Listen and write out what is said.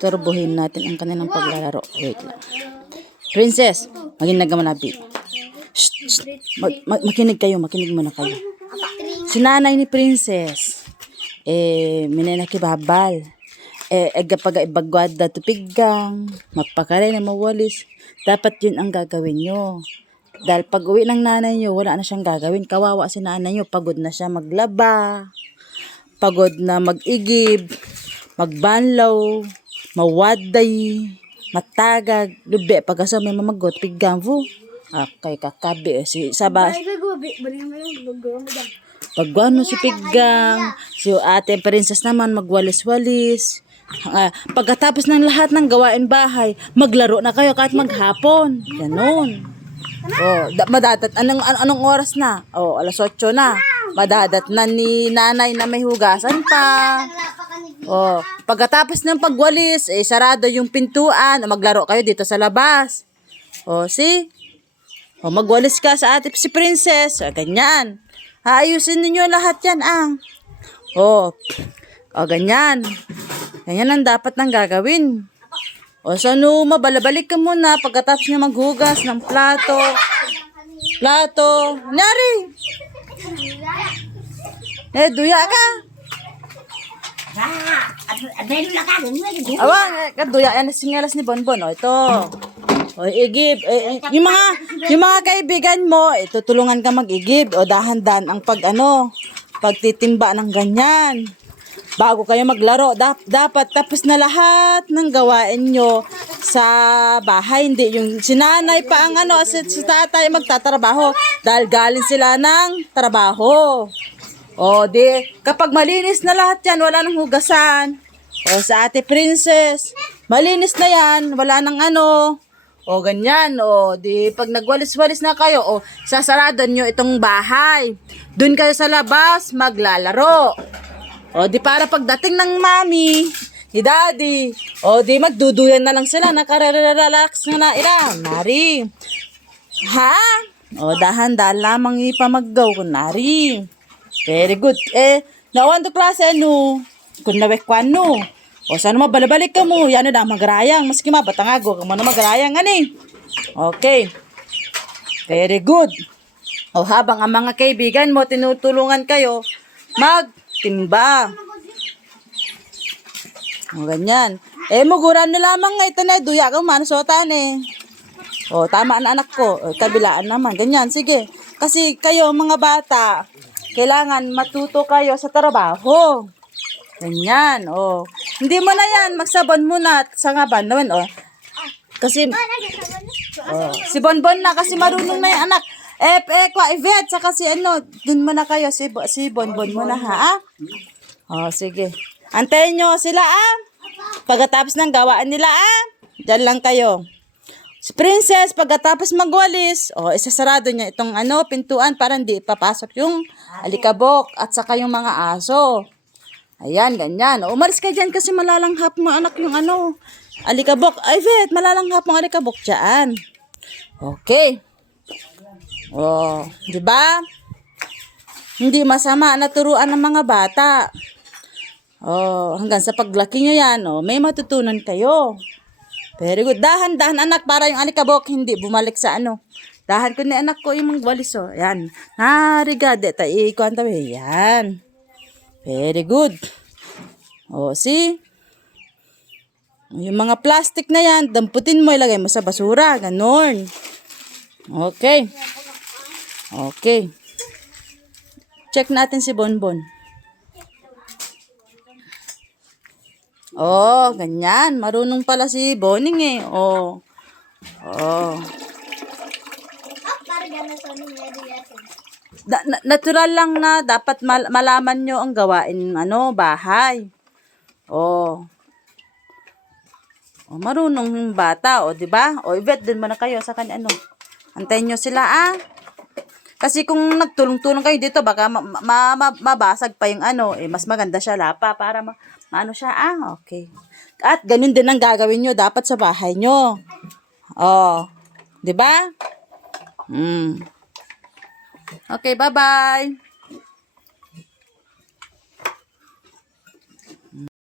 Turbuhin natin ang kanilang paglalaro. Wait lang. Princess, makinig ka manabi. Makinig kayo, makinig muna kayo. Si nanay ni Princess, minanakibabal. Pag ibagwad da tupiggang, mapakare na mawalis, dapat yun ang gagawin nyo. Dahil pag uwi ng nanay nyo, wala na siyang gagawin. Kawawa si nanay nyo, pagod na siya maglaba, pagod na mag-igib, magbanlaw, mawaday, matagag, lubi, pagkasa may mamagot, piggang, kay kakabi, si Sabas. Pagwano si piggang, si ate Princess naman magwalis-walis. Pagkatapos ng lahat ng gawain bahay, maglaro na kayo kahit maghapon. Ganon. Madadat, anong oras na? Alas 8 na. Madadat na ni nanay na may hugasan pa. Pagkatapos ng pagwalis, sarado yung pintuan, maglaro kayo dito sa labas. Magwalis ka sa ate si Princess, ganyan. Ayusin niyo lahat yan, ganyan. Ganyan ang dapat nang gagawin. Mabalabalik ka muna pagkatapos niya maghugas ng plato. Nari! Duya ka. Duya yan ang singelas ni Bonbon. Ito. Igib. Yung mga kaibigan mo, tutulungan ka mag-igib. Dahan-dahan ang pagtitimba ng ganyan. Bago kayo maglaro, dapat tapos na lahat ng gawain nyo sa bahay. Hindi yung sinanay pa ang si tatay magtatrabaho dahil galing sila ng trabaho. Kapag malinis na lahat yan, wala nang hugasan. Sa ate Princess, malinis na yan, wala nang ganyan. Pag nagwalis-walis na kayo, sasarado nyo itong bahay. Doon kayo sa labas, maglalaro. Para pagdating ng mami, ni daddy, magduduyan na lang sila, nakarelax na ila. Nari. Ha? Dahan-dahan lamang ipamaggaw ko, nari. Very good. Nawan to klase, kung nawek ko, sana mabalabalik ka mo, yan na magrayang, maski mabatangago, kung na magrayang, Okay. Very good. Habang ang mga kaibigan mo, tinutulungan kayo, magtimba. Ganyan. Muguran na lamang ito na, duya kang manusotan tama na anak ko. Kabilaan naman. Ganyan, sige. Kasi kayo, mga bata, kailangan matuto kayo sa trabaho. Ganyan, Hindi mo na yan, magsabon muna sa ngaban naman, Kasi, si Bonbon na, kasi marunong na yung anak. Kwa Ivet, saka si dun mo na kayo, si Bonbon mo na, ha? Sige. Antayin nyo sila, Pagkatapos ng gawaan nila, Diyan lang kayo. Si Princess, pagkatapos magwalis, isasarado niya itong pintuan para hindi papasok yung alikabok at saka yung mga aso. Ayan, ganyan. Umalis ka dyan kasi malalanghap mo, anak, yung alikabok. Ivet, malalanghap mo alikabok dyan. Okay. Diba? Hindi masama na turuan ng mga bata. Hanggang sa paglaki nyo yan, may matutunan kayo. Very good. Dahan-dahan, anak, para yung alikabok hindi bumalik sa Dahan ko ni anak ko yung magwalis, Yan. Narigade, ikuan tabi. Yan. Very good. See? Yung mga plastic na yan, damputin mo, ilagay mo sa basura. Ganon. Okay. Check natin si Bonbon. Ganyan. Marunong pala si Boning Natural lang na dapat malaman nyo ang gawain bahay. Marunong yung bata, di ba? Ivet, din mo na kayo sa kanya, Antayin nyo sila, Kasi kung nagtulong-tulong kayo dito, baka mabasag pa yung mas maganda siya lapa para maano siya, okay. At ganun din ang gagawin nyo dapat sa bahay nyo. Di ba? Okay, bye-bye.